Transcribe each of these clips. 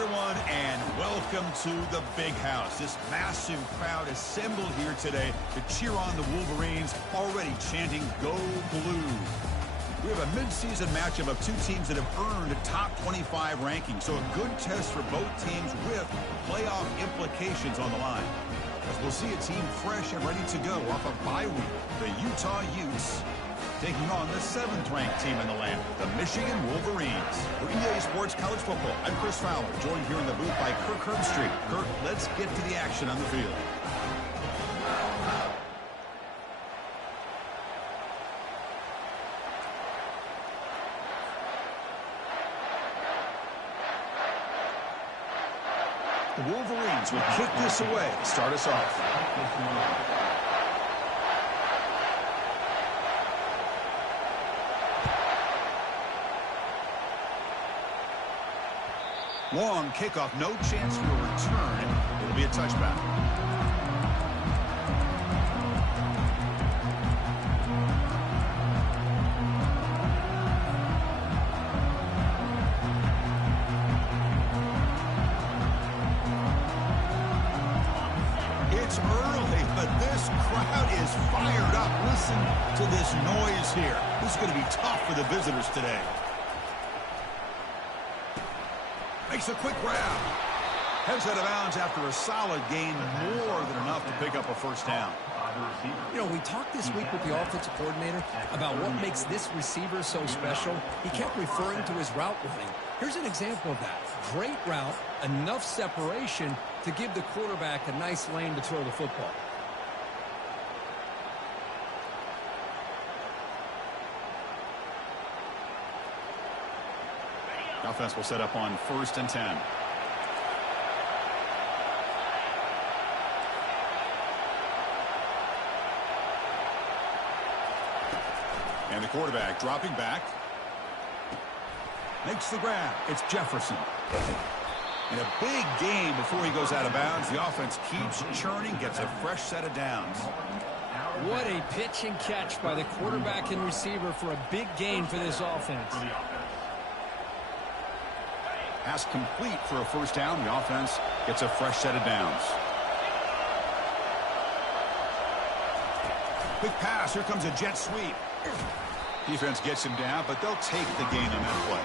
everyone, and welcome to the Big House. This massive crowd assembled here today to cheer on the Wolverines, already chanting, "Go Blue." We have a mid-season matchup of two teams that have earned top 25 rankings, so a good test for both teams with playoff implications on the line. As we'll see a team fresh and ready to go off a bye week, the Utah Utes taking on the 7th-ranked team in the land, the Michigan Wolverines. For EA Sports College Football, I'm Chris Fowler, joined here in the booth by Kirk Herbstreit. Kirk, let's get to the action on the field. The Wolverines will kick this away to start us off. Long kickoff, no chance for a return. It'll be a touchback. It's early, but this crowd is fired up. Listen to this noise here. This is going to be tough for the visitors today. Makes a quick grab. Heads out of bounds after a solid gain, more than enough to pick up a first down. You know, we talked this week with the offensive coordinator about what makes this receiver so special. He kept referring to his route running. Here's an example of that. Great route, enough separation to give the quarterback a nice lane to throw the football. Offense will set up on 1st and 10. And the quarterback dropping back. Makes the grab. It's Jefferson. And a big gain before he goes out of bounds. The offense keeps churning, gets a fresh set of downs. What a pitch and catch by the quarterback and receiver for a big gain for this offense. Pass complete for a first down. The offense gets a fresh set of downs. Quick pass. Here comes a jet sweep. Defense gets him down, but they'll take the gain on that play.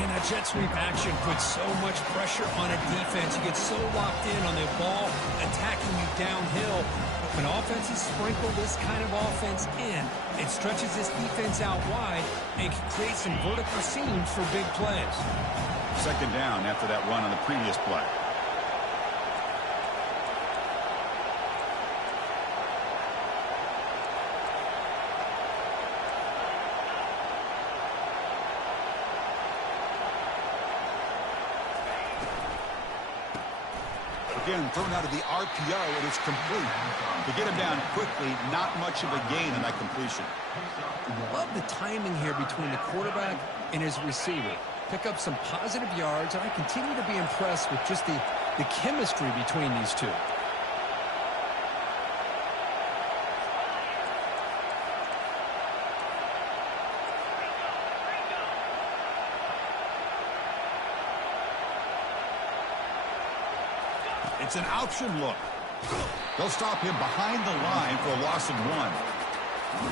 Man, that jet sweep action puts so much pressure on a defense. You get so locked in on the ball attacking you downhill. When offenses sprinkle this kind of offense in, it stretches this defense out wide and can create some vertical seams for big plays. 2nd down after that run on the previous play. Again, thrown out of the RPO, and it's complete. To get him down quickly, not much of a gain in that completion. Love the timing here between the quarterback and his receiver. Pick up some positive yards, and I continue to be impressed with just the chemistry between these two. It's an option look. They'll stop him behind the line for a loss of 1.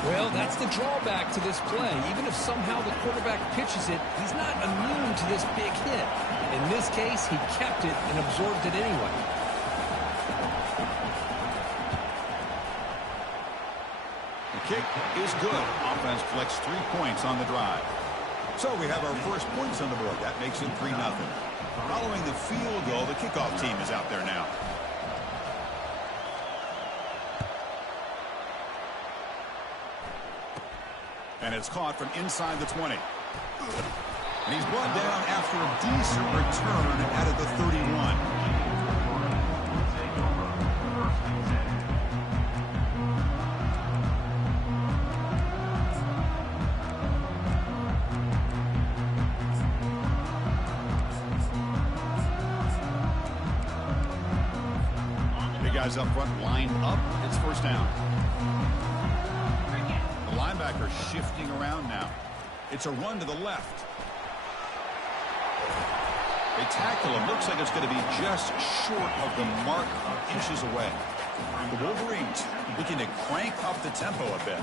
Well, that's the drawback to this play. Even if somehow the quarterback pitches it, he's not immune to this big hit. In this case, he kept it and absorbed it anyway. The kick is good. Offense collects 3 points on the drive. So we have our first points on the board. That makes it 3-0. Following the field goal, the kickoff team is out there now. And it's caught from inside the 20. And he's brought down after a decent return out of the 31. Big guys up front lined up. It's 1st down. The linebacker shifting around now. It's a run to the left. They tackle him. Looks like it's going to be just short of the mark, inches away. The Wolverines looking to crank up the tempo a bit.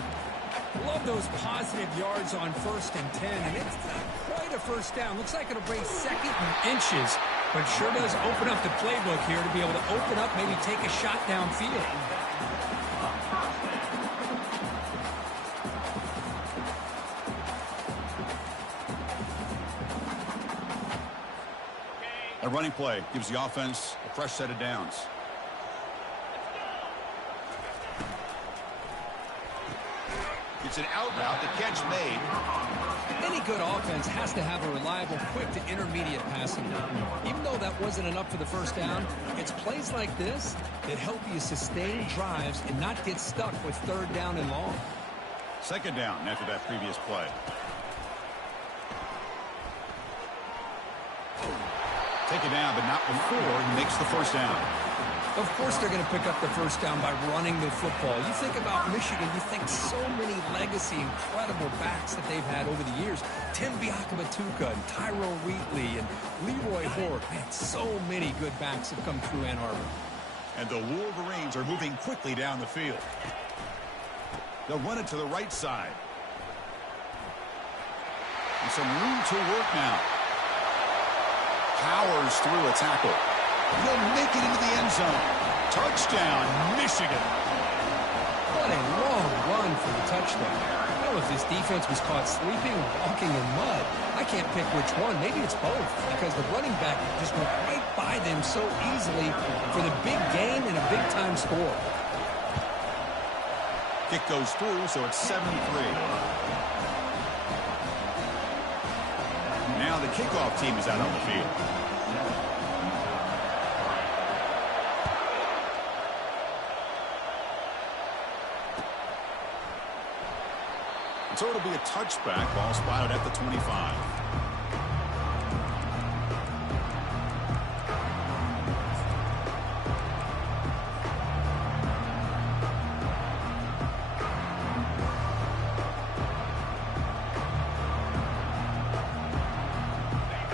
Love those positive yards on 1st and 10, and it's not quite a first down. Looks like it'll bring 2nd and inches, but sure does open up the playbook here to be able to open up, maybe take a shot downfield. A running play gives the offense a fresh set of downs. It's an out route, the catch made. Any good offense has to have a reliable, quick to intermediate passing game. Even though that wasn't enough for the first down, it's plays like this that help you sustain drives and not get stuck with 3rd down and long. 2nd down after that previous play. Taken down, but not before he makes the first down. Of course they're going to pick up the first down by running the football. You think about Michigan, you think so many legacy, incredible backs that they've had over the years. Tim Biakabatuka and Tyrone Wheatley and Leroy Hort. Man, so many good backs have come through Ann Arbor. And the Wolverines are moving quickly down the field. They'll run it to the right side. And some room to work now. Powers through a tackle. He'll make it into the end zone. Touchdown, Michigan. What a long run for the touchdown. I don't know if this defense was caught sleeping or walking in mud. I can't pick which one. Maybe it's both, because the running back just went right by them so easily for the big gain and a big-time score. Kick goes through, so it's 7-3. Now the kickoff team is out on the field. So it'll be a touchback. Ball spotted at the 25.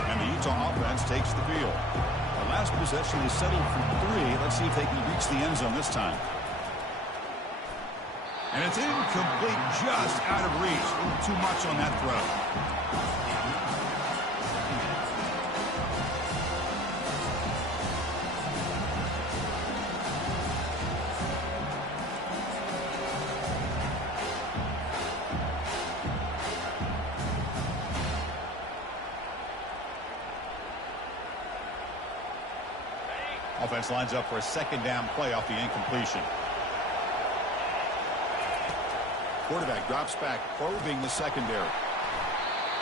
And the Utah offense takes the field. The last possession, they settled for 3. Let's see if they can reach the end zone this time. And it's incomplete, just out of reach. A little too much on that throw. Offense lines up for a 2nd down play off the incompletion. Quarterback drops back, probing the secondary.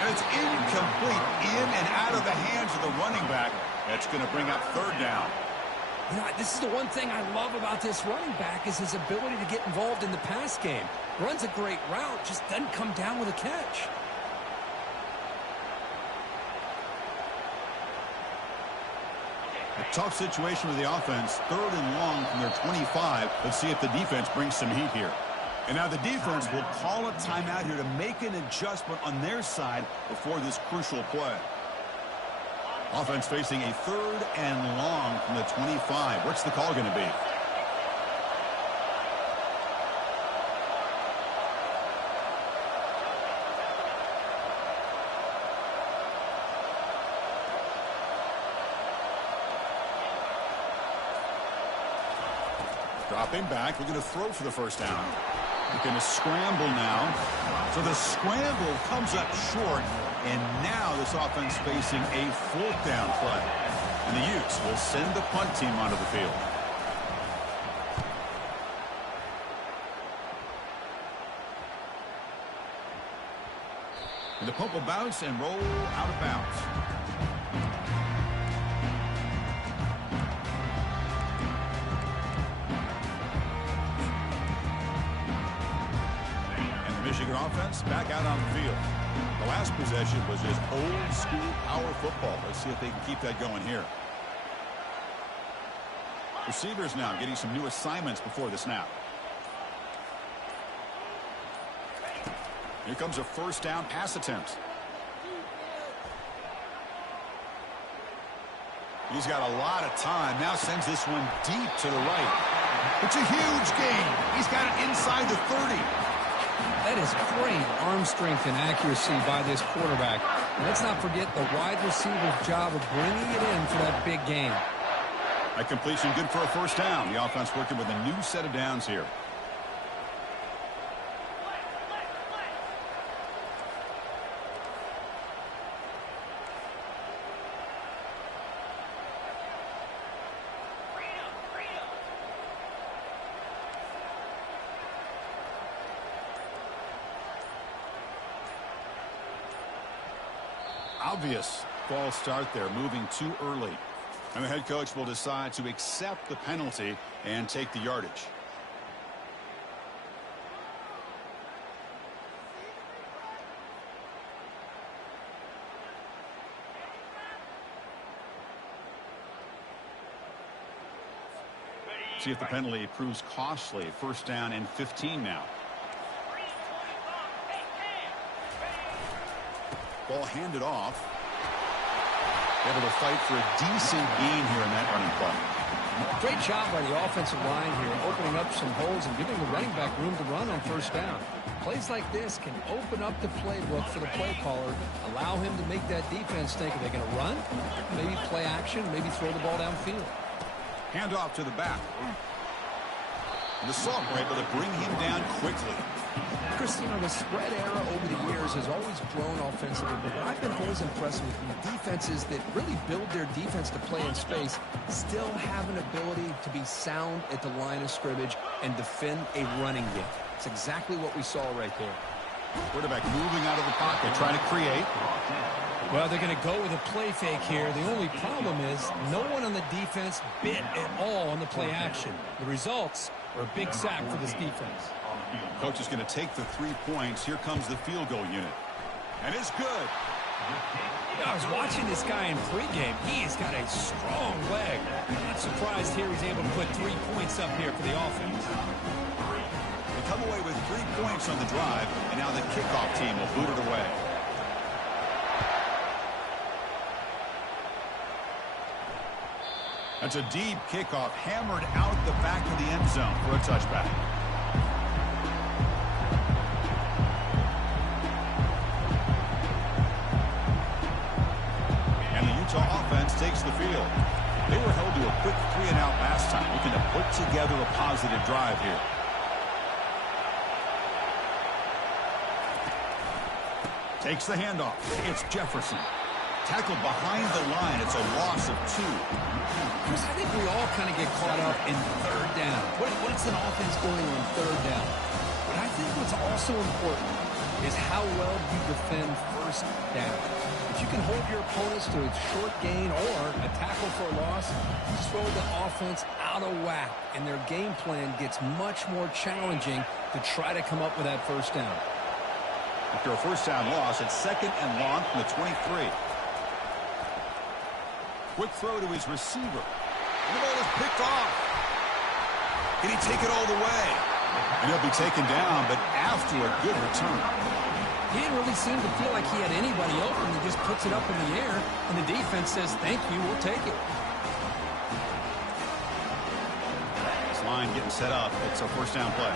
And it's incomplete, in and out of the hands of the running back. That's going to bring up 3rd down. You know, this is the one thing I love about this running back is his ability to get involved in the pass game. Runs a great route, just doesn't come down with a catch. A tough situation with the offense. 3rd and long from their 25. Let's see if the defense brings some heat here. And now the defense will call a timeout here to make an adjustment on their side before this crucial play. Offense facing a 3rd and long from the 25. What's the call going to be? Dropping back, looking to throw for the first down. They're going to scramble now. So the scramble comes up short, and now this offense facing a 4th down play. And the Utes will send the punt team onto the field. And the punt will bounce and roll out of bounds. Michigan offense back out on the field. The last possession was just old school power football. Let's see if they can keep that going here. Receivers now getting some new assignments before the snap. Here comes a 1st down pass attempt. He's got a lot of time. Now sends this one deep to the right. It's a huge gain. He's got it inside the 30. That is great arm strength and accuracy by this quarterback. And let's not forget the wide receiver's job of bringing it in for that big game. That completion good for a first down. The offense working with a new set of downs here. Obvious false start there, moving too early. And the head coach will decide to accept the penalty and take the yardage. See if the penalty proves costly. First down and 15 now. Ball handed off. Able to fight for a decent gain here in that running play. Great job by the offensive line here, opening up some holes and giving the running back room to run on first down. Plays like this can open up the playbook for the play caller, allow him to make that defense think, are they going to run? Maybe play action, maybe throw the ball downfield. Hand off to the back. And the Salk were able to bring him down quickly. Chris, you know, the spread era over the years has always grown offensively, but what I've been always impressed with defenses that really build their defense to play in space still have an ability to be sound at the line of scrimmage and defend a running game. It's exactly what we saw right there. Quarterback moving out of the pocket, trying to create. Well, they're going to go with a play fake here. The only problem is no one on the defense bit at all on the play action. The results are a big sack for this defense. Coach is going to take the 3 points. Here comes the field goal unit. And it's good. I was watching this guy in pregame. He has got a strong leg. I'm not surprised here he's able to put 3 points up here for the offense. They come away with 3 points on the drive, and now the kickoff team will boot it away. That's a deep kickoff, hammered out the back of the end zone for a touchback. And the Utah offense takes the field. They were held to a quick 3-and-out last time, looking to put together a positive drive here. Takes the handoff. It's Jefferson. Tackled behind the line. It's a loss of 2. Chris, I think we all kind of get caught up in third down. What's an offense doing on third down? But I think what's also important is how well you defend first down. If you can hold your opponents to a short gain or a tackle for a loss, you throw the offense out of whack, and their game plan gets much more challenging to try to come up with that first down. After a first down loss, it's 2nd and long from the 23. Quick throw to his receiver. And the ball is picked off. Can he take it all the way? And he'll be taken down, but after a good return. He didn't really seem to feel like he had anybody open. He just puts it up in the air, and the defense says, thank you, we'll take it. This line getting set up. It's a first down play.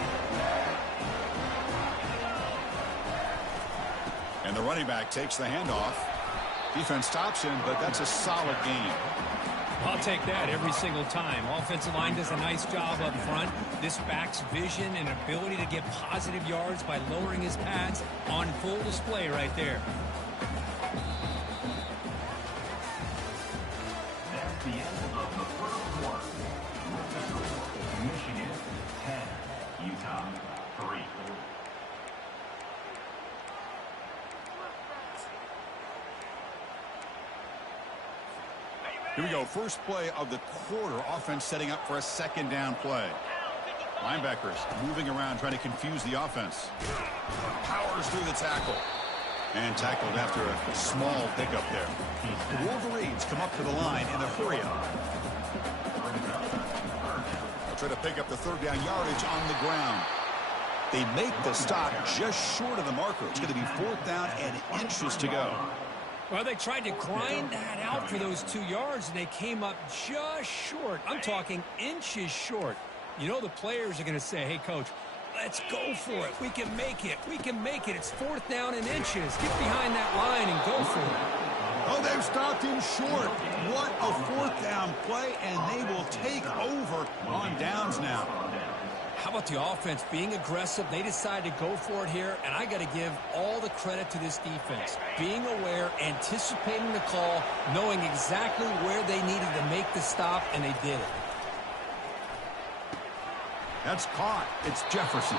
And the running back takes the handoff. Defense stops him, but that's a solid gain. I'll take that every single time. Offensive line does a nice job up front. This back's vision and ability to get positive yards by lowering his pads on full display right there. That's the end of the first quarter. Michigan 10, Utah 3. Here we go. First play of the quarter. Offense setting up for a second down play. Linebackers moving around, trying to confuse the offense. Powers through the tackle. And tackled after a small pickup there. The Wolverines come up to the line in a hurry-up. They'll try to pick up the third down yardage on the ground. They make the stop just short of the marker. It's going to be 4th down and inches to go. Well, they tried to grind that out for those 2 yards, and they came up just short. I'm talking inches short. You know the players are going to say, hey, Coach, let's go for it. We can make it. We can make it. It's 4th down and inches. Get behind that line and go for it. Oh, they've stopped him short. What a 4th down play, and they will take over on downs now. How about the offense being aggressive? They decided to go for it here, and I got to give all the credit to this defense. Being aware, anticipating the call, knowing exactly where they needed to make the stop, and they did it. That's caught. It's Jefferson.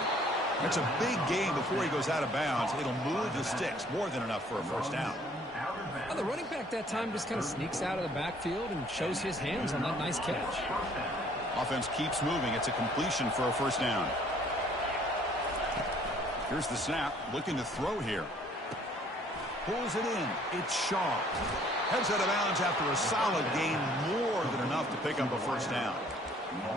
It's a big game before he goes out of bounds. It'll move the sticks, more than enough for a first down. Well, the running back that time just kind of sneaks out of the backfield and shows his hands on that nice catch. Offense keeps moving. It's a completion for a first down. Here's the snap. Looking to throw here. Pulls it in. It's Shaw. Heads out of bounds after a solid gain. More than enough to pick up a first down.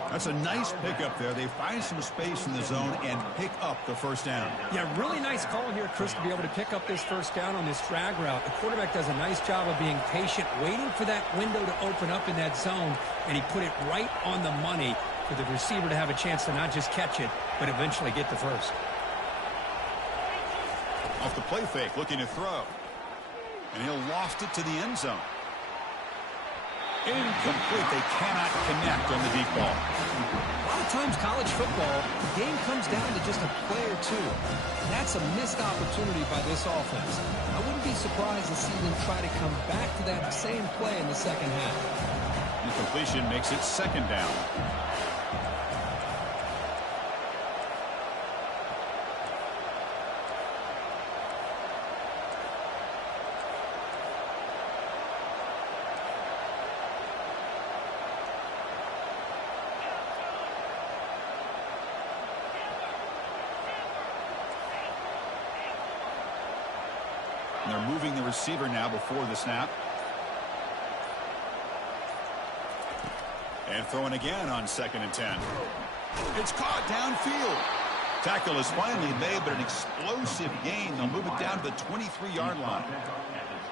That's a nice pickup there. They find some space in the zone and pick up the first down. Yeah, really nice call here, Chris, to be able to pick up this first down on this drag route. The quarterback does a nice job of being patient, waiting for that window to open up in that zone, and he put it right on the money for the receiver to have a chance to not just catch it, but eventually get the first. Off the play fake, looking to throw. And he'll loft it to the end zone. Incomplete. They cannot connect on the deep ball. A lot of times college football, the game comes down to just a play or two. That's a missed opportunity by this offense. I wouldn't be surprised to see them try to come back to that same play in the second half. Incompletion makes it 2nd down. And they're moving the receiver now before the snap. And throwing again on 2nd and 10. It's caught downfield. Tackle is finally made, but an explosive gain. They'll move it down to the 23-yard line.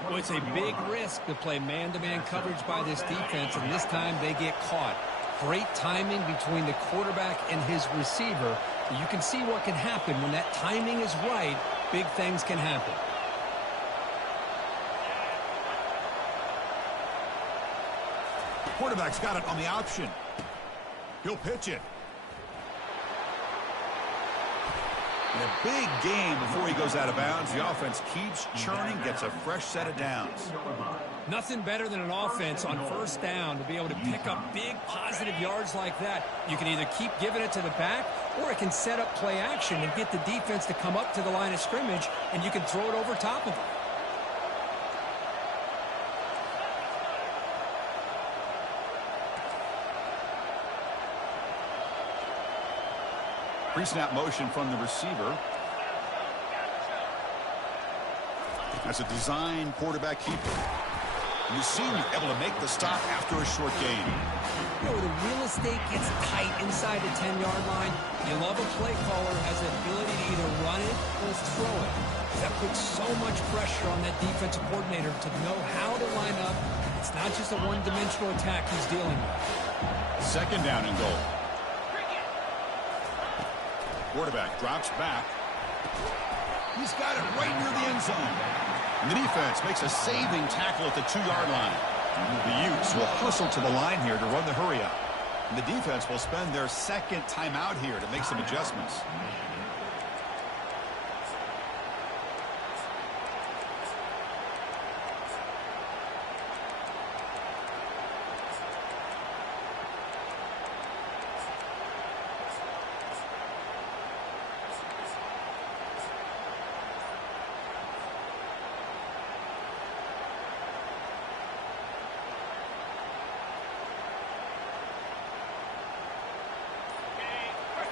Well, it's a big risk to play man-to-man coverage by this defense, and this time they get caught. Great timing between the quarterback and his receiver. You can see what can happen when that timing is right. Big things can happen. Quarterback's got it on the option. He'll pitch it. And a big game before he goes out of bounds. The offense keeps churning, gets a fresh set of downs. Nothing better than an offense on first down to be able to pick up big positive yards like that. You can either keep giving it to the back, or it can set up play action and get the defense to come up to the line of scrimmage, and you can throw it over top of them. Pre-snap motion from the receiver. That's a design quarterback keeper. And the senior able to make the stop after a short gain. You know, the real estate gets tight inside the 10-yard line. You love a play caller who has the ability to either run it or throw it. That puts so much pressure on that defensive coordinator to know how to line up. It's not just a one-dimensional attack he's dealing with. 2nd down and goal. Quarterback drops back. He's got it right near the end zone. And the defense makes a saving tackle at the 2-yard line. The Utes will hustle to the line here to run the hurry up. And the defense will spend their 2nd timeout here to make some adjustments.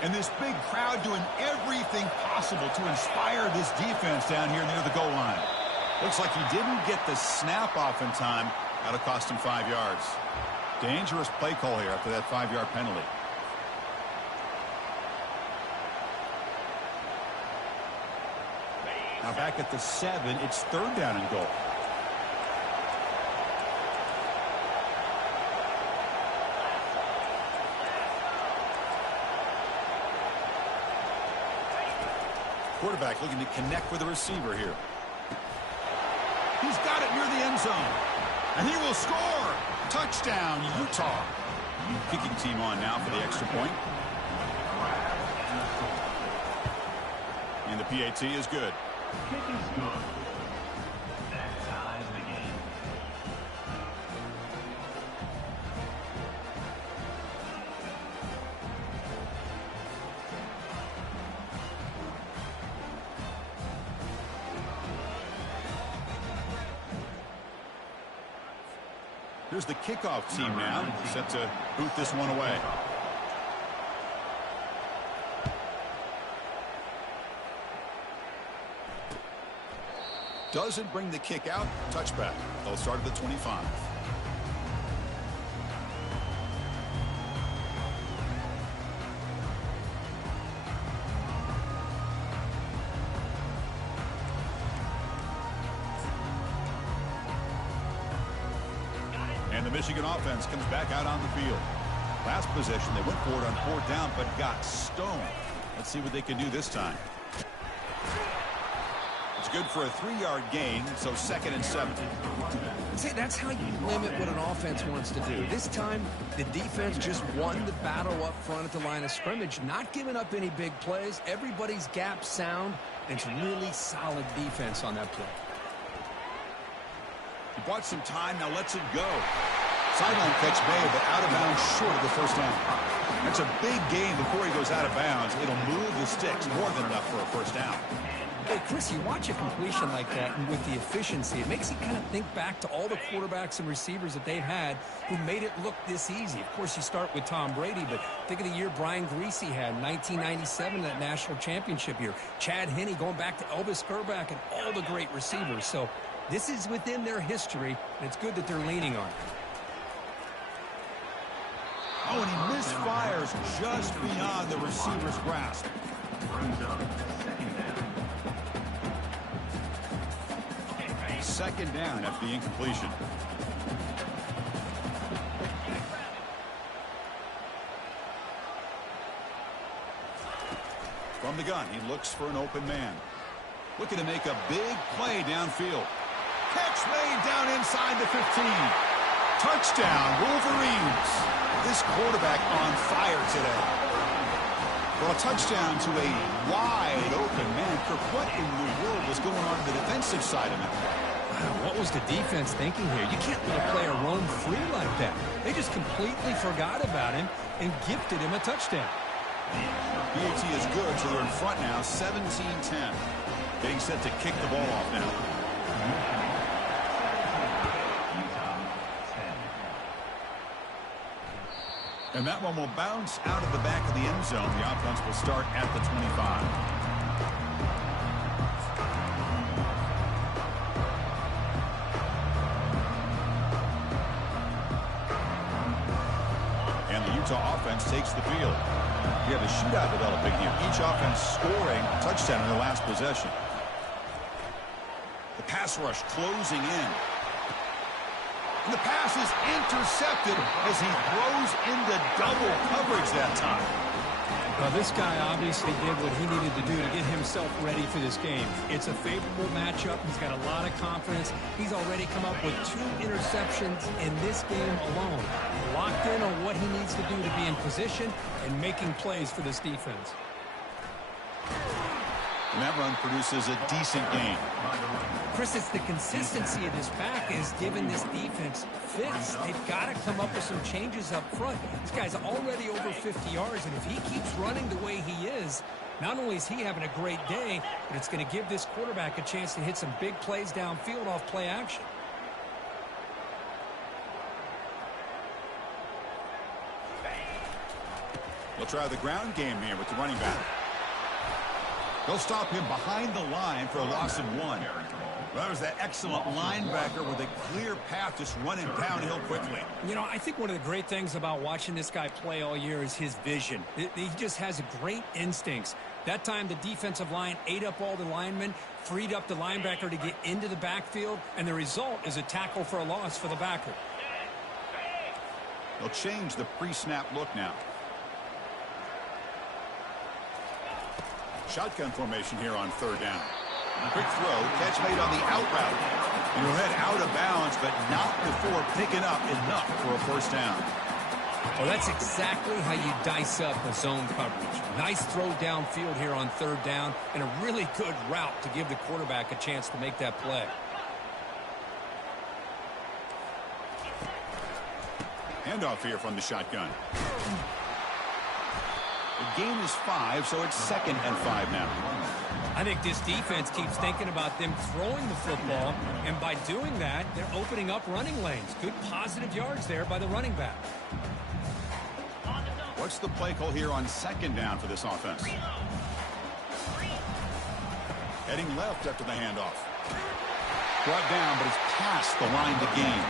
And this big crowd doing everything possible to inspire this defense down here near the goal line. Looks like he didn't get the snap off in time. That'll cost him 5 yards. Dangerous play call here after that 5-yard penalty. Now back at the 7, it's 3rd down and goal. quarterback looking to connect with the receiver here. He's got it near the end zone. And he will score. Touchdown, Utah. Kicking team on now for the extra point. And the PAT is good. Kick is good. That ties the game. Here's the kickoff team now, set to boot this one away. Doesn't bring the kick out. Touchback. They'll start at the 25. And the Michigan offense comes back out on the field. Last possession, they went for it on 4th down, but got stoned. Let's see what they can do this time. It's good for a 3-yard gain, so 2nd and 7. See, that's how you limit what an offense wants to do. This time, the defense just won the battle up front at the line of scrimmage, not giving up any big plays. Everybody's gap sound, and it's really solid defense on that play. He bought some time, now lets it go. Sideline catch made, but out of bounds short of the first down. That's a big gain before he goes out of bounds. It'll move the sticks more than enough for a first down. Hey, Chris, you watch a completion like that, and with the efficiency, it makes you kind of think back to all the quarterbacks and receivers that they've had who made it look this easy. Of course, you start with Tom Brady, but think of the year Brian Griese had in 1997, that national championship year. Chad Henne going back to Elvis Grbac and all the great receivers. So this is within their history, and it's good that they're leaning on it. Oh, and he misfires just beyond the receiver's grasp. Brings up 2nd down. 2nd down after the incompletion. From the gun, he looks for an open man. Looking to make a big play downfield. Catch made down inside the 15. Touchdown, Wolverines. This quarterback on fire today. Well, a touchdown to a wide open man. Kirk, what in the world was going on the defensive side of it? Wow, what was the defense thinking here? You can't let a player roam free like that. They just completely forgot about him and gifted him a touchdown. PAT is good, so they're in front now, 17-10. Getting set to kick the ball off now. And that one will bounce out of the back of the end zone. The offense will start at the 25. And the Utah offense takes the field. We have a shootout developing here. Each offense scoring a touchdown in their last possession. The pass rush closing in. And the pass is intercepted as he throws into double coverage that time. Well, this guy obviously did what he needed to do to get himself ready for this game. It's a favorable matchup. He's got a lot of confidence. He's already come up with 2 interceptions in this game alone. Locked in on what he needs to do to be in position and making plays for this defense. And that run produces a decent gain. Chris, it's the consistency of this back is giving this defense fits. They've got to come up with some changes up front. This guy's already over 50 yards, and if he keeps running the way he is, not only is he having a great day, but it's going to give this quarterback a chance to hit some big plays downfield off play action. They'll try the ground game here with the running back. They'll stop him behind the line for a loss of 1. Well, there's that excellent linebacker with a clear path just running downhill quickly. You know, I think one of the great things about watching this guy play all year is his vision. He just has great instincts. That time, the defensive line ate up all the linemen, freed up the linebacker to get into the backfield, and the result is a tackle for a loss for the backer. They'll change the pre-snap look now. Shotgun formation here on third down. Quick throw, catch made on the out route. And he'll head out of bounds, but not before picking up enough for a first down. Well, that's exactly how you dice up a zone coverage. Nice throw downfield here on third down, and a really good route to give the quarterback a chance to make that play. Handoff here from the shotgun. The gain is 5, so it's 2nd and 5 now. I think this defense keeps thinking about them throwing the football, and by doing that, they're opening up running lanes. Good positive yards there by the running back. What's the play call here on 2nd down for this offense? Heading left after the handoff. Brought down, but it's past the line to gain.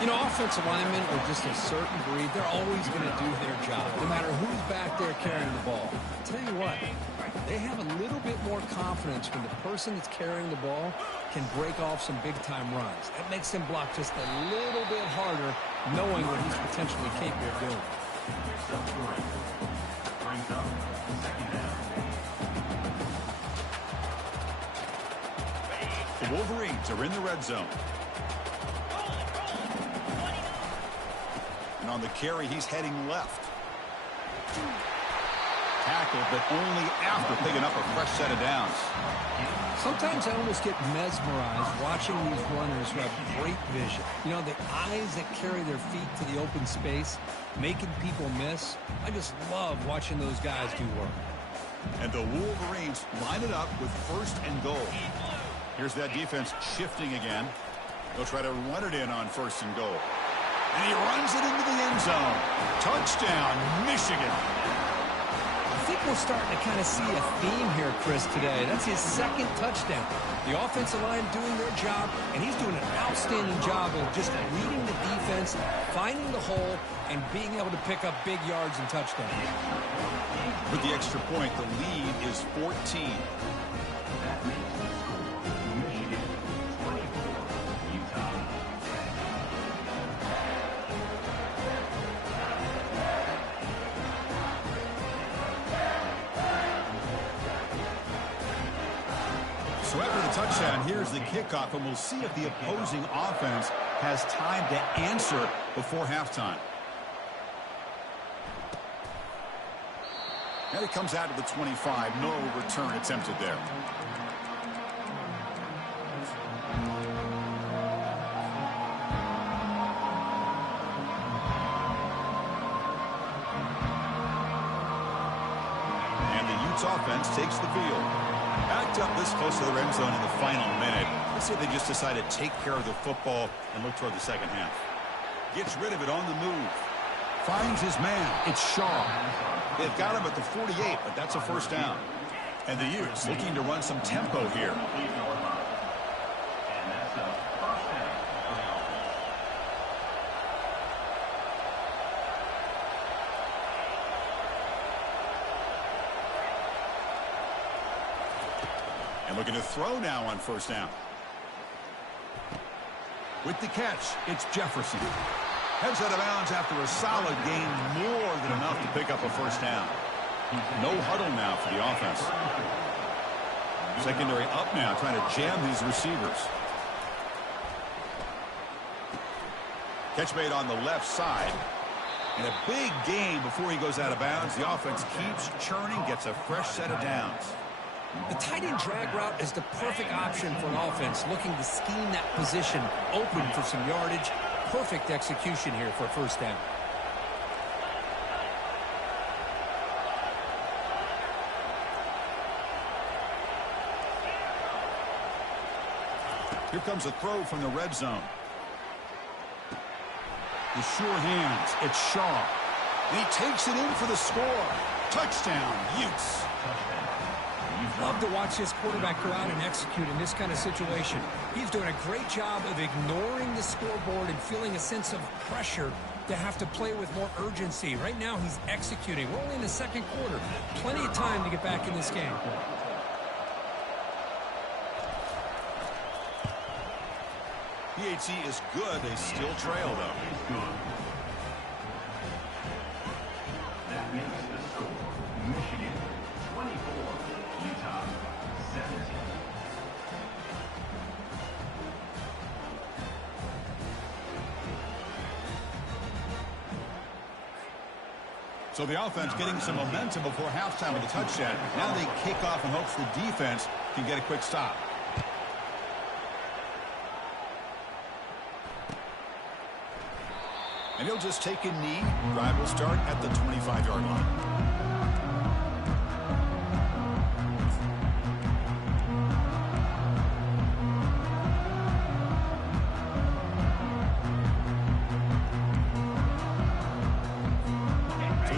You know, offensive linemen are just a certain breed. They're always going to do their job, no matter who's back there carrying the ball. I'll tell you what, they have a little bit more confidence when the person that's carrying the ball can break off some big-time runs. That makes them block just a little bit harder, knowing what he's potentially capable of doing. The Wolverines are in the red zone. And on the carry, he's heading left. Tackled, but only after picking up a fresh set of downs. Sometimes I almost get mesmerized watching these runners who have great vision. You know, the eyes that carry their feet to the open space, making people miss. I just love watching those guys do work. And the Wolverines line it up with 1st and goal. Here's that defense shifting again. They'll try to run it in on 1st and goal. And he runs it into the end zone. Touchdown, Michigan. I think we're starting to kind of see a theme here, Chris, today. That's his 2nd touchdown. The offensive line doing their job, and he's doing an outstanding job of just reading the defense, finding the hole, and being able to pick up big yards and touchdowns. With the extra point, the lead is 14. So after the touchdown, here's the kickoff, and we'll see if the opposing offense has time to answer before halftime. And it comes out to the 25. No return attempted there. And the Utes offense takes the field. Backed up this close to the end zone in the final minute. Let's say they just decide to take care of the football and look toward the second half. Gets rid of it on the move. Finds his man. It's Shaw. They've got him at the 48, but that's a first down. And the Utes looking to run some tempo here. And looking to throw now on first down. With the catch, it's Jefferson. Heads out of bounds after a solid gain, more than enough to pick up a first down. No huddle now for the offense. Secondary up now, trying to jam these receivers. Catch made on the left side. And a big gain before he goes out of bounds. The offense keeps churning, gets a fresh set of downs. The tight end drag route is the perfect option for an offense looking to scheme that position open for some yardage. Perfect execution here for a first down. Here comes a throw from the red zone. The sure hands. It's Shaw. And he takes it in for the score. Touchdown, Utes. Love to watch this quarterback go out and execute in this kind of situation. He's doing a great job of ignoring the scoreboard and feeling a sense of pressure to have to play with more urgency. Right now, he's executing. We're only in the second quarter. Plenty of time to get back in this game. PAT is good. They still trail, though. That makes the score Michigan 24, So the offense getting some momentum before halftime with a touchdown. Now they kick off in hopes the defense can get a quick stop. And he'll just take a knee. Drive will start at the 25-yard line.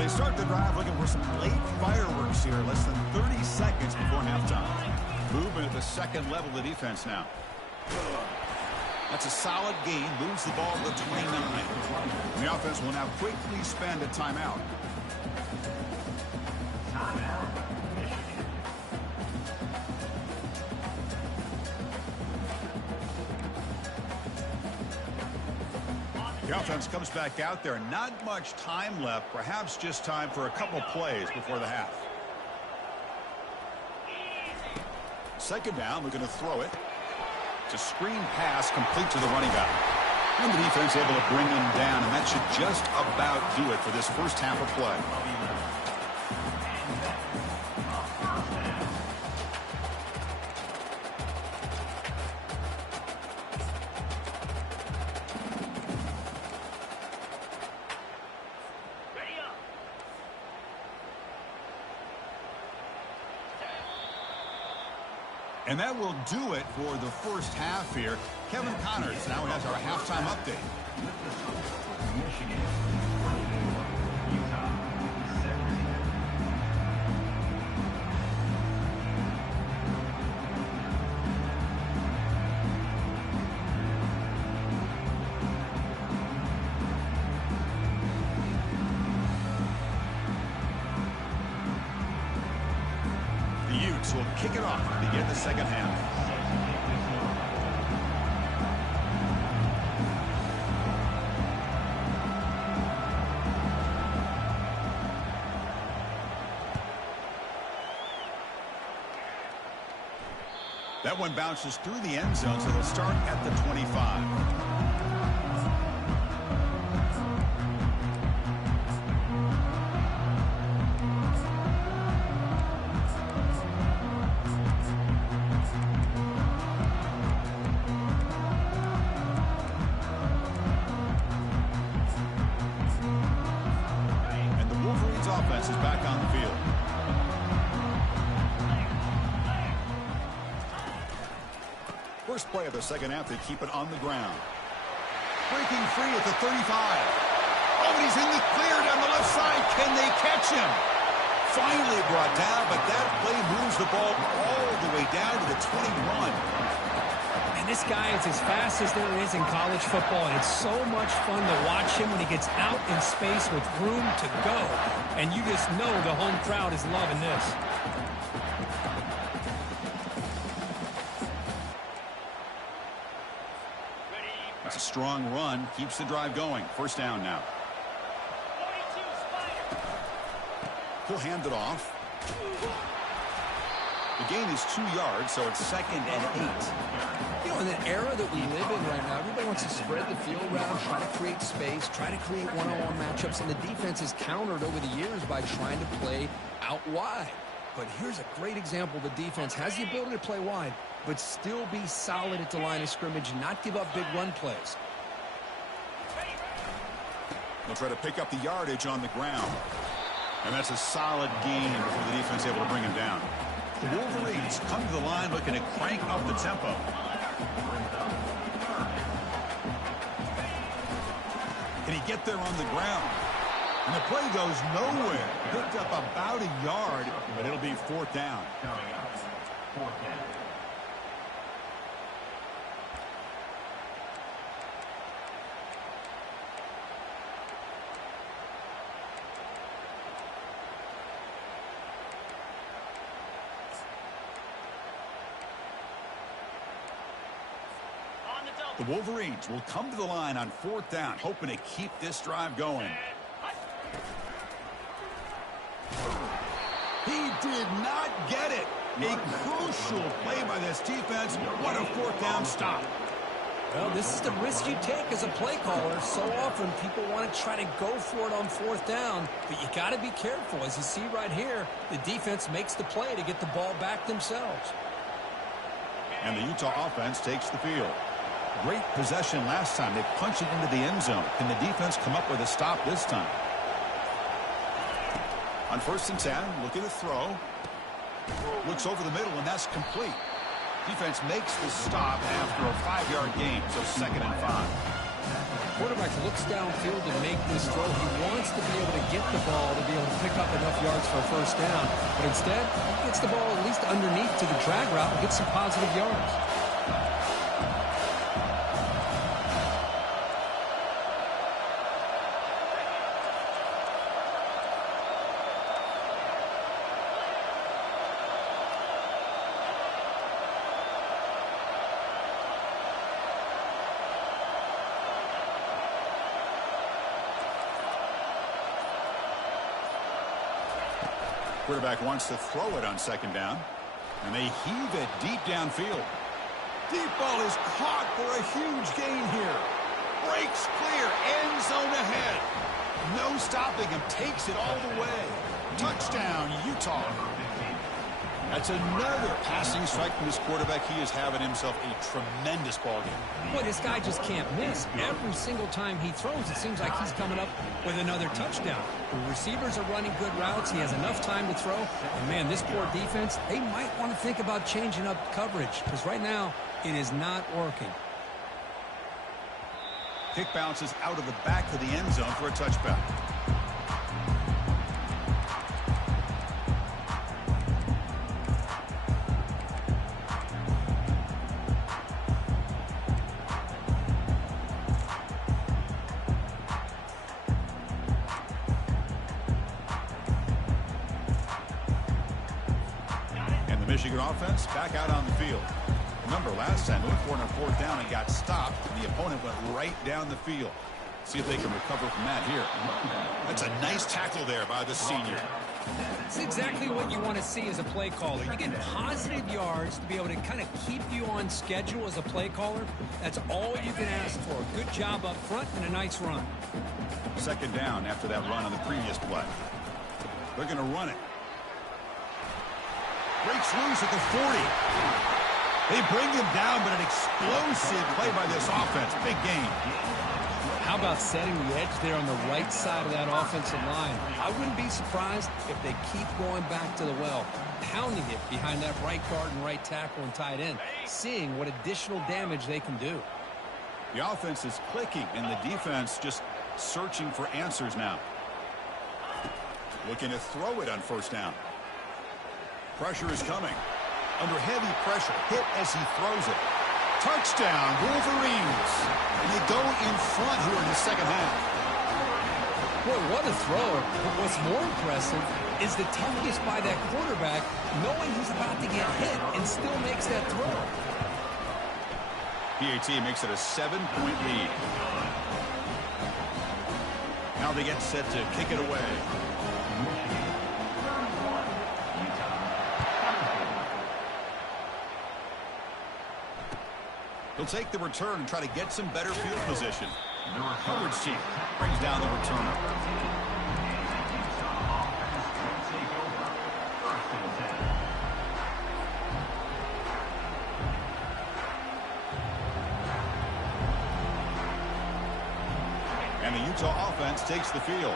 Start the drive looking for some late fireworks here. Less than 30 seconds before halftime. Movement at the second level of the defense now. That's a solid gain. Moves the ball to the 29. And the offense will now quickly spend a timeout. The offense comes back out there. Not much time left. Perhaps just time for a couple plays before the half. Second down. We're going to throw it. It's a screen pass complete to the running back. And the defense able to bring him down. And that should just about do it for this first half of play. And that will do it for the first half here. Kevin Connors now has our halftime update. Michigan, 24, Utah, 17. The Utes will kick it off to begin the second half. That one bounces through the end zone, so they'll start at the 25. Offense is back on the field. First play of the second half, they keep it on the ground. Breaking free at the 35. Oh, and he's in the clear down the left side. Can they catch him? Finally brought down, but that play moves the ball all the way down to the 21. And this guy is as fast as there is in college football, and it's so much fun to watch him when he gets out in space with room to go. And you just know the home crowd is loving this. That's a strong run. Keeps the drive going. First down now. He'll hand it off. The gain is 2 yards, so it's 2nd and 8. You know, in the era that we live in right now, everybody wants to spread the field around, try to create space, try to create one-on-one matchups, and the defense has countered over the years by trying to play out wide. But here's a great example. The defense has the ability to play wide, but still be solid at the line of scrimmage, not give up big run plays. They'll try to pick up the yardage on the ground. And that's a solid gain before the defense able to bring him down. The Wolverines come to the line looking to crank up the tempo. Can he get there on the ground? And the play goes nowhere. Picked up about a yard, but it'll be 4th down. Fourth down. The Wolverines will come to the line on 4th down, hoping to keep this drive going. He did not get it. A crucial play by this defense. What a 4th down stop. Well, this is the risk you take as a play caller. So often people want to try to go for it on fourth down, but you got to be careful. As you see right here, the defense makes the play to get the ball back themselves. And the Utah offense takes the field. Great possession last time. They punched it into the end zone. Can the defense come up with a stop this time? On 1st and 10, looking to throw. Looks over the middle, and that's complete. Defense makes the stop after a 5-yard gain, so 2nd and 5. Quarterback looks downfield to make this throw. He wants to be able to get the ball to be able to pick up enough yards for a first down. But instead, he gets the ball at least underneath to the drag route and gets some positive yards. Quarterback wants to throw it on 2nd down, and they heave it deep downfield. Deep ball is caught for a huge gain here. Breaks clear, end zone ahead. No stopping him, takes it all the way. Touchdown, Utah. That's another passing strike from this quarterback. He is having himself a tremendous ball game. Boy, this guy just can't miss. Every single time he throws, it seems like he's coming up with another touchdown. The receivers are running good routes. He has enough time to throw. And, man, this poor defense, they might want to think about changing up coverage because right now it is not working. Kick bounces out of the back of the end zone for a touchback. Michigan offense back out on the field. Remember, last time they went for it on 4th down and got stopped, and the opponent went right down the field. See if they can recover from that here. That's a nice tackle there by the senior. It's exactly what you want to see as a play caller. You get positive yards to be able to kind of keep you on schedule as a play caller. That's all you can ask for. Good job up front and a nice run. 2nd down after that run on the previous play. They're going to run it. Breaks loose at the 40. They bring him down, but an explosive play by this offense. Big game. How about setting the edge there on the right side of that offensive line? I wouldn't be surprised if they keep going back to the well, pounding it behind that right guard and right tackle and tight end, seeing what additional damage they can do. The offense is clicking, and the defense just searching for answers now. Looking to throw it on 1st down. Pressure is coming. Under heavy pressure, hit as he throws it. Touchdown, Wolverines. And they go in front here in the 2nd half. Boy, what a throw. But what's more impressive is the toughness by that quarterback, knowing he's about to get hit and still makes that throw. PAT makes it a 7-point lead. Now they get set to kick it away. He'll take the return and try to get some better field position. Hubbard's team brings down the returner. And the Utah offense takes the field.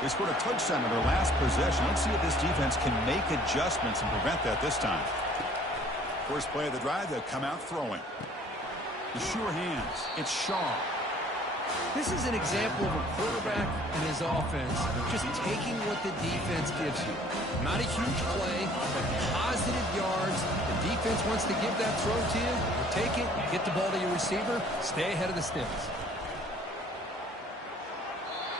They scored a touchdown in their last possession. Let's see if this defense can make adjustments and prevent that this time. First play of the drive, they'll come out throwing. The sure hands. It's Shaw. This is an example of a quarterback and his offense just taking what the defense gives you. Not a huge play, but positive yards. The defense wants to give that throw to you. You take it, get the ball to your receiver, stay ahead of the sticks.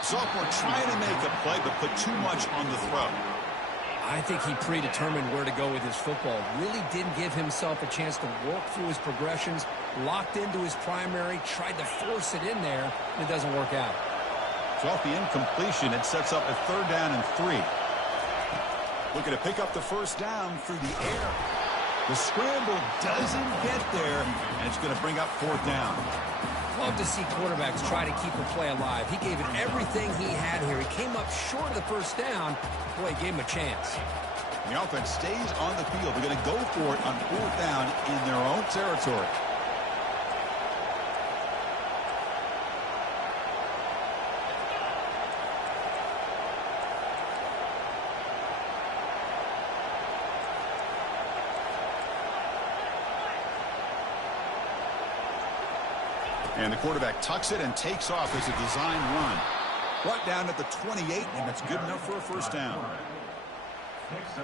Sophomore trying to make a play, but put too much on the throw. I think he predetermined where to go with his football. Really didn't give himself a chance to work through his progressions, locked into his primary, tried to force it in there, and it doesn't work out. So off the incompletion, it sets up a 3rd down and 3. Looking to pick up the 1st down through the air. The scramble doesn't get there, and it's going to bring up fourth down. Love to see quarterbacks try to keep a play alive. He gave it everything he had here. He came up short of the first down. Boy, he gave him a chance. The offense stays on the field. They're going to go for it on fourth down in their own territory. And the quarterback tucks it and takes off as a design run. Brought down at the 28, and that's good enough for a first down.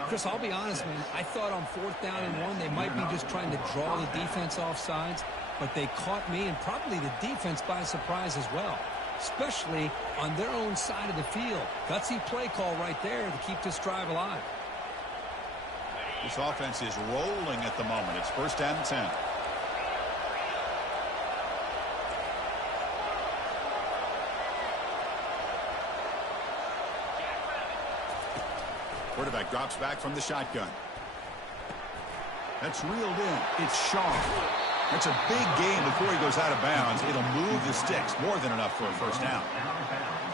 Chris, I'll be honest, man. I thought on fourth down and 1, they might be just trying to draw the defense off sides, but they caught me and probably the defense by surprise as well, especially on their own side of the field. Gutsy play call right there to keep this drive alive. This offense is rolling at the moment. It's first down and 10. Quarterback drops back from the shotgun. That's reeled in. It's Shaw. That's a big gain before he goes out of bounds. It'll move the sticks. More than enough for a first down.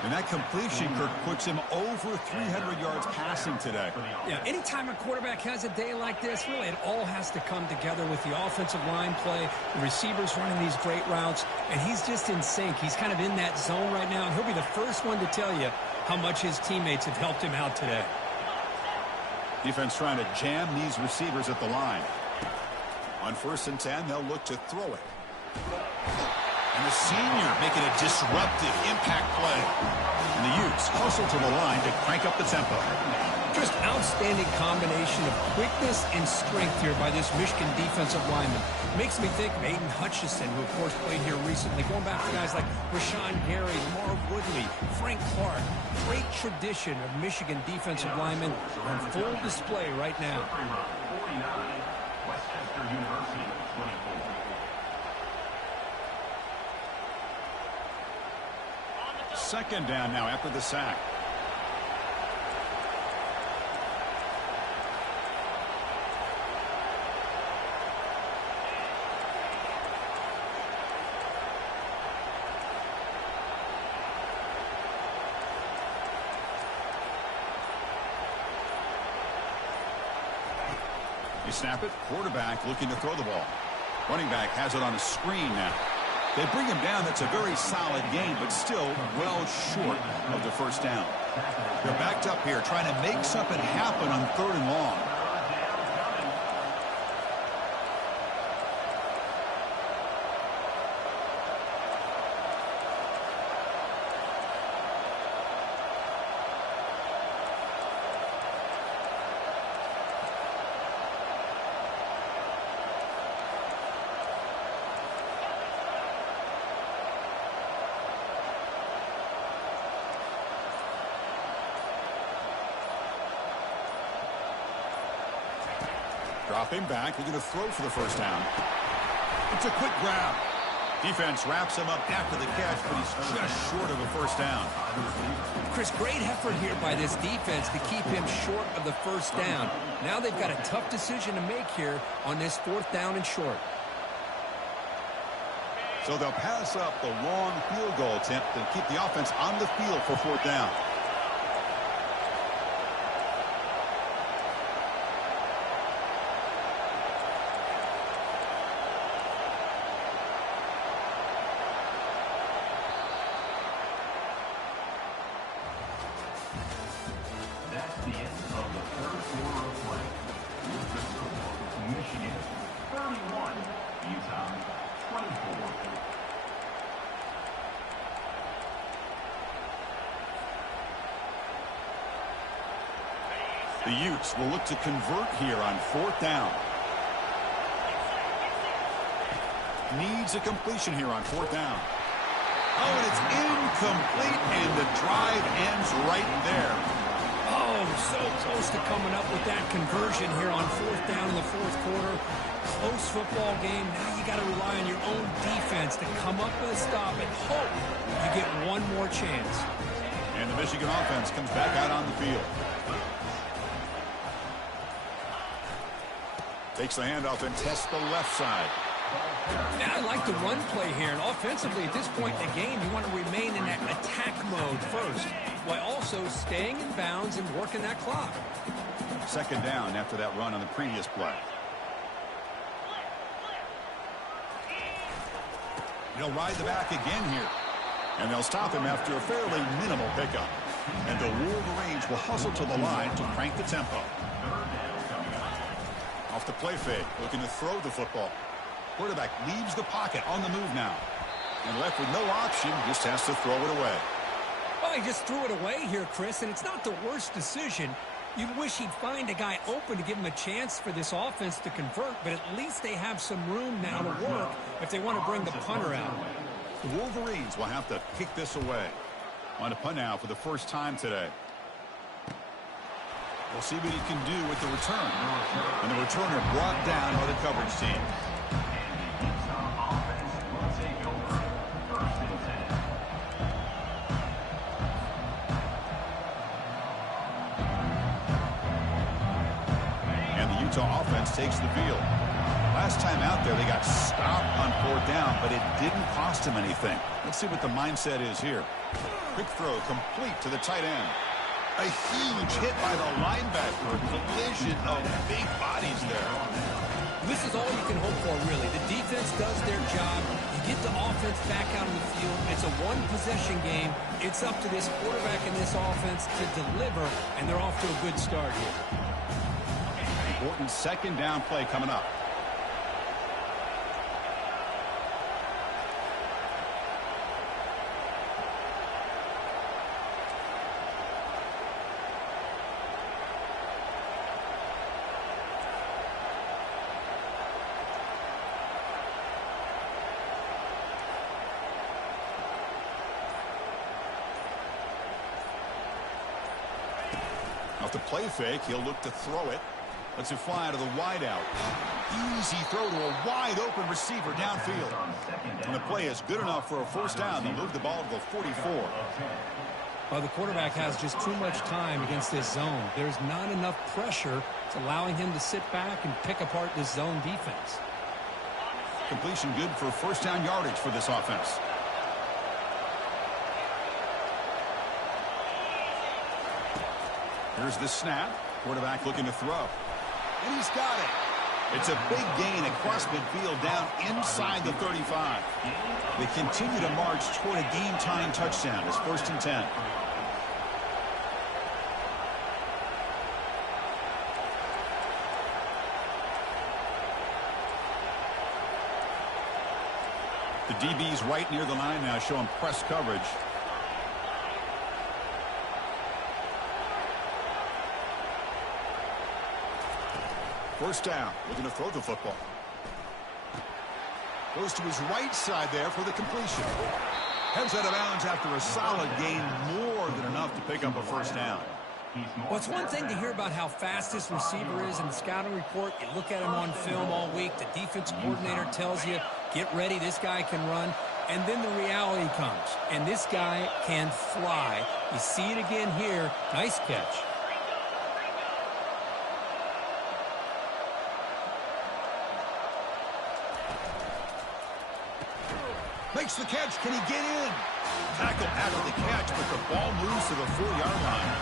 And that completion, Kirk, puts him over 300 yards passing today. Yeah, anytime a quarterback has a day like this, really it all has to come together with the offensive line play, the receivers running these great routes, and he's just in sync. He's kind of in that zone right now, and he'll be the first one to tell you how much his teammates have helped him out today. Defense trying to jam these receivers at the line. On first and 10, they'll look to throw it. And the senior making a disruptive impact play. And the Utes hustle to the line to crank up the tempo. Just outstanding combination of quickness and strength here by this Michigan defensive lineman. Makes me think of Aiden Hutchinson, who of course played here recently. Going back to guys like Rashawn Gary, Lamar Woodley, Frank Clark. Great tradition of Michigan defensive linemen on full display right now. Second down now after the sack. You snap it, quarterback looking to throw the ball. Running back has it on a screen now. They bring him down. That's a very solid game, but still well short of the first down. They're backed up here trying to make something happen on third and long. Dropping back, they're going to throw for the first down. It's a quick grab. Defense wraps him up after the catch, but he's just short of a first down. Chris, great effort here by this defense to keep him short of the first down. Now they've got a tough decision to make here on this fourth down and short. So they'll pass up the long field goal attempt and keep the offense on the field for fourth down. The Utes will look to convert here on fourth down. Needs a completion here on fourth down. Oh, and it's incomplete, and the drive ends right there. Oh, so close to coming up with that conversion here on fourth down in the fourth quarter. Close football game. Now you got to rely on your own defense to come up with a stop and hope you get one more chance. And the Michigan offense comes back out on the field. Takes the handoff and tests the left side. And I like the run play here. And offensively, at this point in the game, you want to remain in that attack mode first, while also staying in bounds and working that clock. Second down after that run on the previous play. He'll ride the back again here. And they'll stop him after a fairly minimal pickup. And the Wolverines will hustle to the line to crank the tempo. Off the play fake, looking to throw the football. Quarterback leaves the pocket on the move now. And left with no option, just has to throw it away. Well, he just threw it away here, Chris, and it's not the worst decision. You'd wish he'd find a guy open to give him a chance for this offense to convert, but at least they have some room now to work if they want to bring the punter out. The Wolverines will have to kick this away. On a punt now for the first time today. We'll see what he can do with the return. And the returner brought down by the coverage team. And the Utah offense takes the field. Last time out there, they got stopped on fourth down, but it didn't cost them anything. Let's see what the mindset is here. Quick throw complete to the tight end. A huge hit by the linebacker. Collision of big bodies there. This is all you can hope for, really. The defense does their job. You get the offense back out on the field. It's a one-possession game. It's up to this quarterback and this offense to deliver, and they're off to a good start here. Important second down play coming up. Off the play fake, he'll look to throw it. Lets it fly to the wideout. Easy throw to a wide-open receiver downfield. And the play is good enough for a first down. They move the ball to the 44. Well, the quarterback has just too much time against this zone. There's not enough pressure to allowing him to sit back and pick apart this zone defense. Completion good for first down yardage for this offense. Here's the snap. Quarterback looking to throw. And he's got it. It's a big gain across midfield down inside the 35. They continue to march toward a game-tying touchdown. It's 1st and 10. The DB's right near the line now, showing press coverage. First down, looking to throw the football. Goes to his right side there for the completion. Heads out of bounds after a solid gain, more than enough to pick up a first down. Well, it's one thing to hear about how fast this receiver is in the scouting report. You look at him on film all week. The defense coordinator tells you, get ready, this guy can run. And then the reality comes, and this guy can fly. You see it again here. Nice catch. Makes the catch. Can he get in? Tackle after the catch, but the ball moves to the 4-yard line.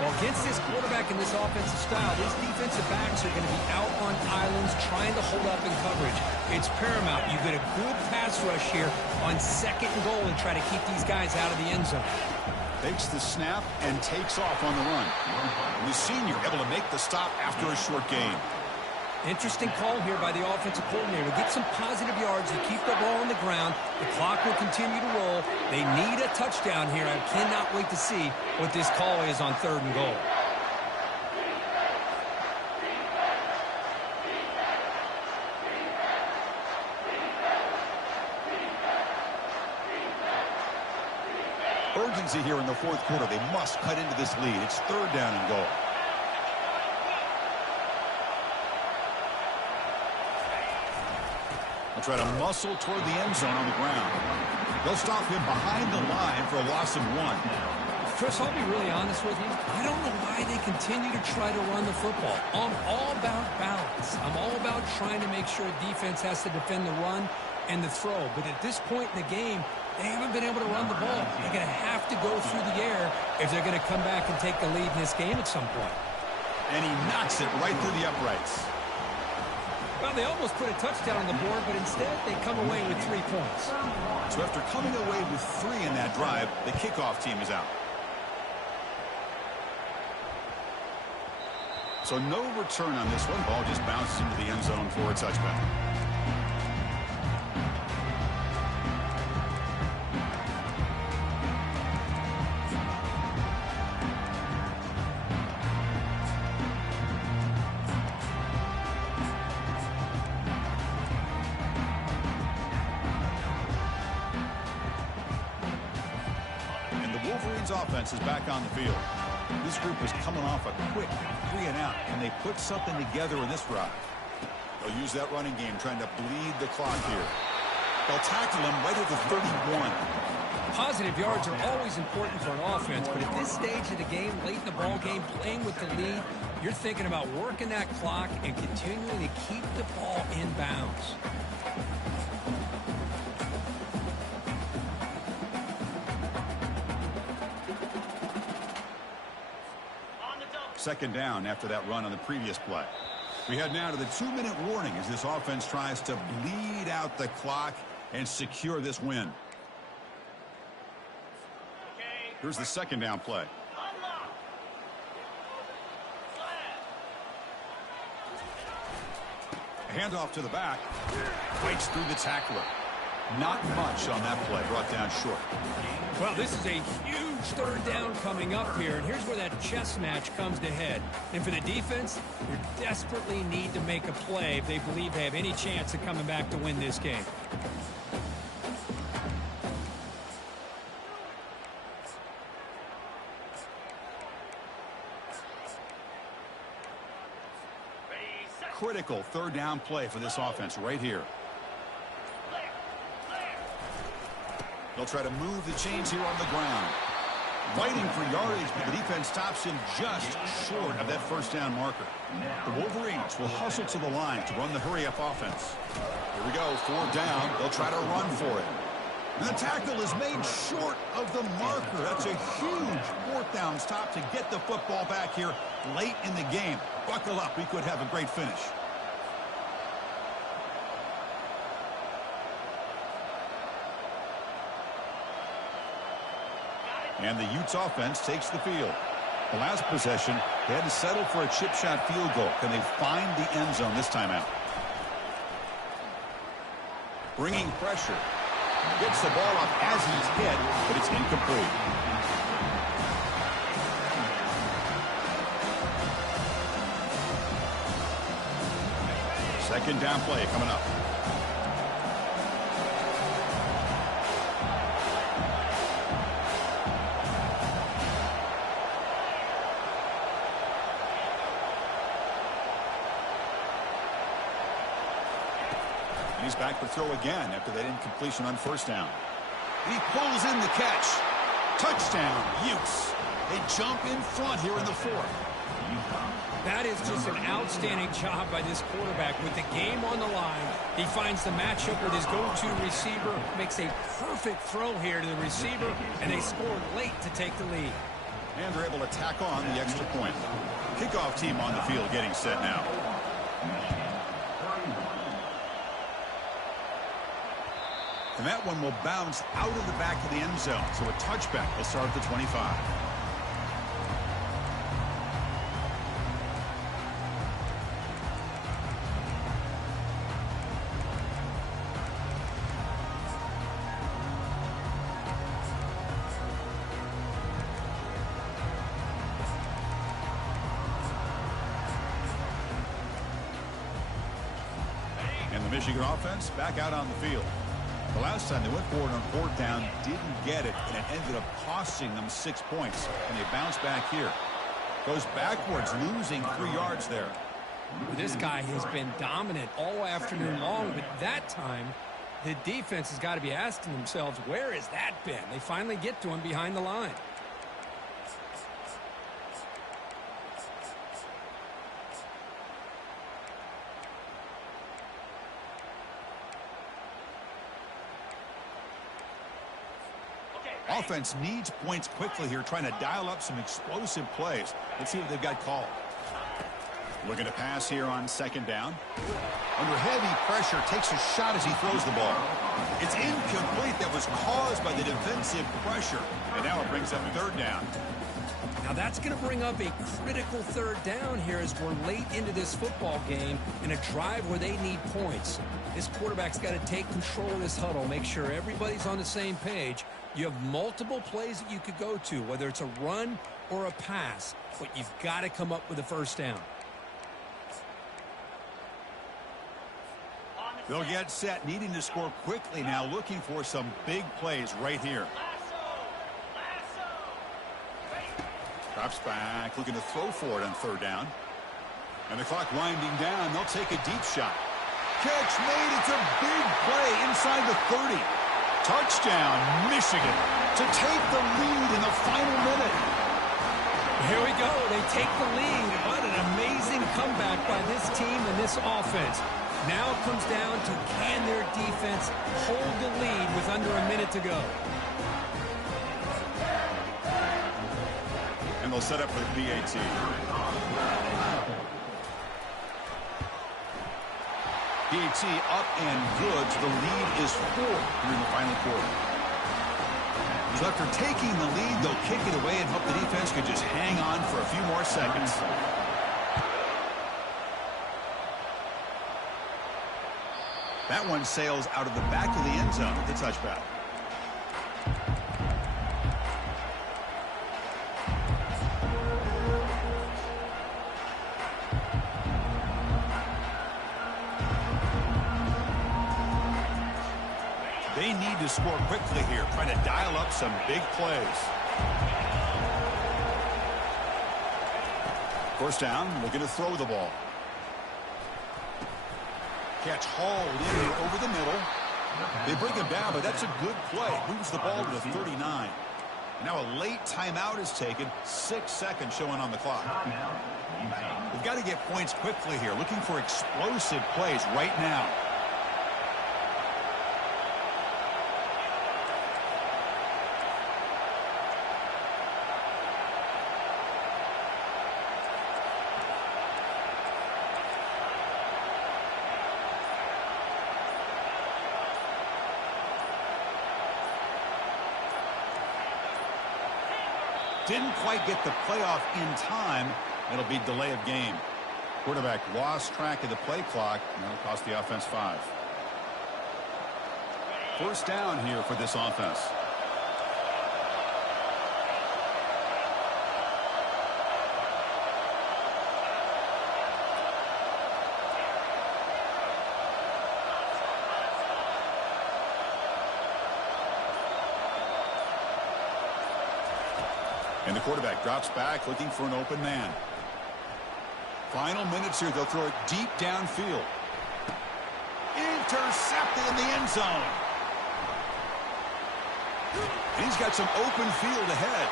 Well, against this quarterback and this offensive style, these defensive backs are going to be out on islands trying to hold up in coverage. It's paramount. You get a good pass rush here on 2nd and goal and try to keep these guys out of the end zone. Takes the snap and takes off on the run. And the senior able to make the stop after a short gain. Interesting call here by the offensive coordinator. Get some positive yards to keep the ball on the ground. The clock will continue to roll. They need a touchdown here. I cannot wait to see what this call is on 3rd and goal. Urgency here in the 4th quarter. They must cut into this lead. It's 3rd down and goal. Try to muscle toward the end zone on the ground. They'll stop him behind the line for a loss of 1. Chris, I'll be really honest with you. I don't know why they continue to try to run the football. I'm all about balance. I'm all about trying to make sure defense has to defend the run and the throw. But at this point in the game, they haven't been able to run the ball. They're going to have to go through the air if they're going to come back and take the lead in this game at some point. And he knocks it right through the uprights. Well, they almost put a touchdown on the board, but instead they come away with 3 points. So after coming away with 3 in that drive, the kickoff team is out. So no return on this one. Ball just bounces into the end zone for a touchback. And the Wolverines offense is back on the field. This group is coming off a quick 3-and-out. Can they put something together in this drive? They'll use that running game, trying to bleed the clock here. They'll tackle him right at the 31. Positive yards are always important for an offense, but at this stage of the game, late in the ball game, playing with the lead, you're thinking about working that clock and continuing to keep the ball in bounds. Second down after that run on the previous play. We head now to the 2-minute warning as this offense tries to bleed out the clock and secure this win. Here's the second down play. Handoff to the back. Breaks through the tackler. Not much on that play. Brought down short. Well, this is a huge third down coming up here, and here's where that chess match comes to head. And for the defense, they desperately need to make a play if they believe they have any chance of coming back to win this game. Critical third down play for this offense right here. They'll try to move the chains here on the ground. Fighting for yardage, but the defense stops him just short of that first down marker. The Wolverines will hustle to the line to run the hurry-up offense. Here we go, 4th down. They'll try to run for it. And the tackle is made short of the marker. That's a huge 4th down stop to get the football back here late in the game. Buckle up, we could have a great finish. And the Utes offense takes the field. The last possession, they had to settle for a chip shot field goal. Can they find the end zone this time out? Bringing pressure. Gets the ball up as he's hit, but it's incomplete. Second down play coming up. He's back to throw again after that incompletion on first down. He pulls in the catch. Touchdown, Utes. They jump in front here in the 4th. That is just an outstanding job by this quarterback. With the game on the line, he finds the matchup with his go-to receiver, makes a perfect throw here to the receiver, and they scored late to take the lead. And they're able to tack on the extra point. Kickoff team on the field getting set now. And that one will bounce out of the back of the end zone. So a touchback will start at the 25. And the Michigan offense back out on the field. The last time they went for it on 4th down, didn't get it, and it ended up costing them 6 points. And they bounce back here. Goes backwards, losing 3 yards there. This guy has been dominant all afternoon long, but that time, the defense has got to be asking themselves, where has that been? They finally get to him behind the line. Offense needs points quickly here, trying to dial up some explosive plays. Let's see what they've got called. Looking to pass here on second down. Under heavy pressure, takes a shot as he throws the ball. It's incomplete. That was caused by the defensive pressure. And now it brings up third down. Now that's going to bring up a critical third down here as we're late into this football game in a drive where they need points. This quarterback's got to take control of this huddle, make sure everybody's on the same page. You have multiple plays that you could go to, whether it's a run or a pass, but you've got to come up with a first down. They'll get set, needing to score quickly now, looking for some big plays right here. Drops back, looking to throw for it on third down. And the clock winding down, they'll take a deep shot. Catch made, it's a big play inside the 30. Touchdown, Michigan, to take the lead in the final minute. Here we go, they take the lead. What an amazing comeback by this team and this offense. Now it comes down to can their defense hold the lead with under a minute to go. And they'll set up for the PAT. PAT up and good. The lead is 4 here in the final quarter. So after taking the lead, they'll kick it away and hope the defense could just hang on for a few more seconds. That one sails out of the back of the end zone with the touchback. They need to score quickly here, trying to dial up some big plays. First down, looking to throw the ball. Catch hauled in here over the middle. They bring him down, but that's a good play. Moves the ball to the 39. Now a late timeout is taken. 6 seconds showing on the clock. We've got to get points quickly here. Looking for explosive plays right now. Didn't quite get the playoff in time. It'll be delay of game. Quarterback lost track of the play clock, and that'll cost the offense 5. First down here for this offense. And the quarterback drops back, looking for an open man. Final minutes here, they'll throw it deep downfield. Intercepted in the end zone. And he's got some open field ahead.